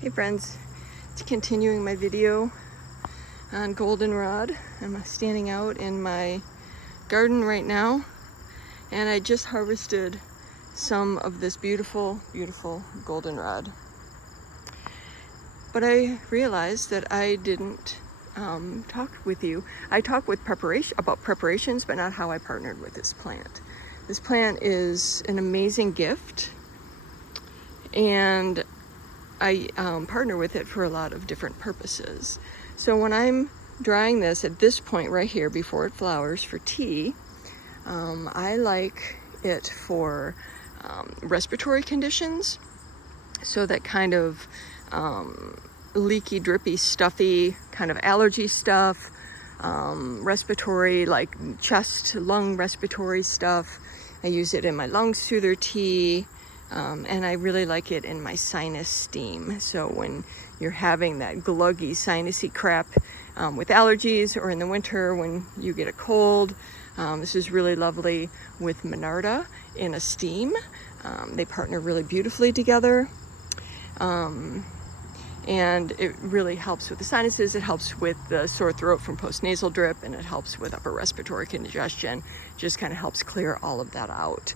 Hey friends, it's continuing my video on goldenrod. I'm standing out in my garden right now and I just harvested some of this beautiful goldenrod. But I realized that I didn't talk with you. I talk with about preparations, but not how I partnered with this plant. This plant is an amazing gift, and I partner with it for a lot of different purposes. So when I'm drying this at this point right here before it flowers for tea, I like it for respiratory conditions. So that kind of leaky, drippy, stuffy kind of allergy stuff, respiratory, like chest, lung respiratory stuff. I use it in my lung soother tea. And I really like it in my sinus steam. So when you're having that gluggy, sinusy crap with allergies, or in the winter when you get a cold, this is really lovely with Monarda in a steam. They partner really beautifully together. And it really helps with the sinuses, it helps with the sore throat from postnasal drip, and it helps with upper respiratory congestion. Just kind of helps clear all of that out.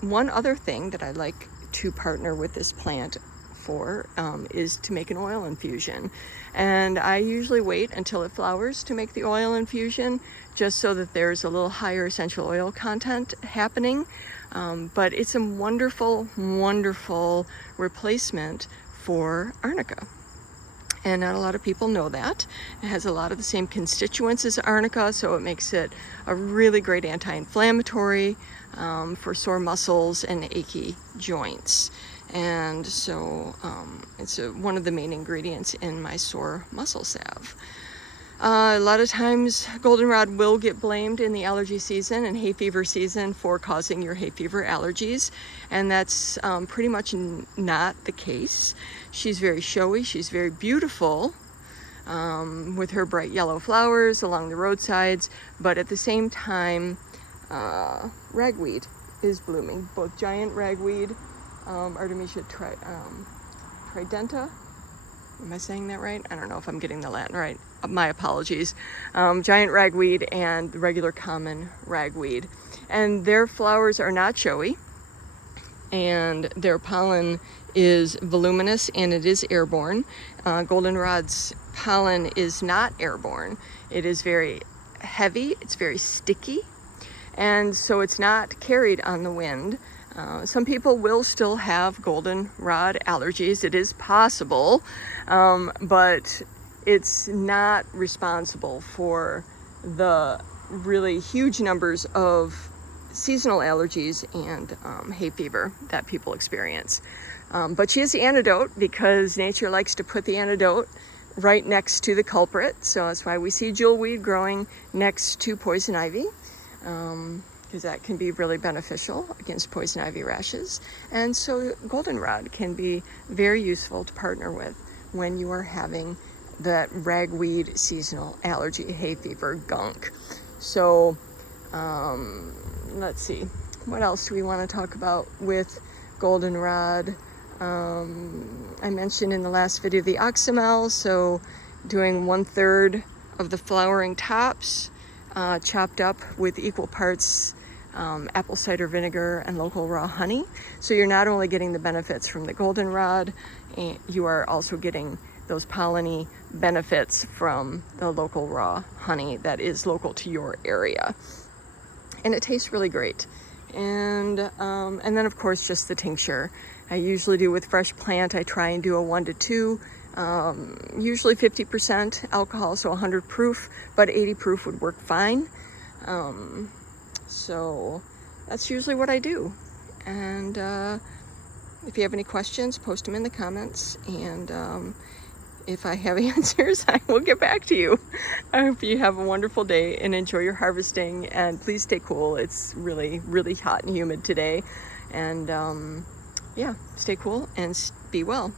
One other thing that I like to partner with this plant for is to make an oil infusion. And I usually wait until it flowers to make the oil infusion, just so that there's a little higher essential oil content happening. But it's a wonderful replacement for arnica. And not a lot of people know that. It has a lot of the same constituents as arnica, so it makes it a really great anti-inflammatory for sore muscles and achy joints. And so it's one of the main ingredients in my sore muscle salve. A lot of times goldenrod will get blamed in the allergy season and hay fever season for causing your hay fever allergies, and that's pretty much not the case. She's very showy, she's very beautiful with her bright yellow flowers along the roadsides, but at the same time ragweed is blooming, both giant ragweed, Artemisia tridenta. Am I saying that right? I don't know if I'm getting the Latin right. My apologies. Giant ragweed and regular common ragweed. And their flowers are not showy, and their pollen is voluminous and it is airborne. Goldenrod's pollen is not airborne. It is very heavy, it's very sticky, and so it's not carried on the wind. Some people will still have goldenrod allergies. It is possible, but it's not responsible for the really huge numbers of seasonal allergies and hay fever that people experience. But she is the antidote, because nature likes to put the antidote right next to the culprit. So that's why we see jewelweed growing next to poison ivy. Because that can be really beneficial against poison ivy rashes. And so goldenrod can be very useful to partner with when you are having that ragweed seasonal allergy, hay fever gunk. So let's see, what else do we want to talk about with goldenrod? I mentioned in the last video the oxymel, so doing 1/3 of the flowering tops chopped up with equal parts apple cider vinegar and local raw honey. So you're not only getting the benefits from the goldenrod, you are also getting those polleny benefits from the local raw honey that is local to your area. And it tastes really great. And then of course just the tincture. I usually do with fresh plant, I try and do a 1 to 2, usually 50% alcohol, so 100 proof, but 80 proof would work fine. So that's usually what I do. And if you have any questions, post them in the comments, and if I have answers, I will get back to you. I hope you have a wonderful day and enjoy your harvesting, and please stay cool. It's really hot and humid today, and yeah, stay cool and be well.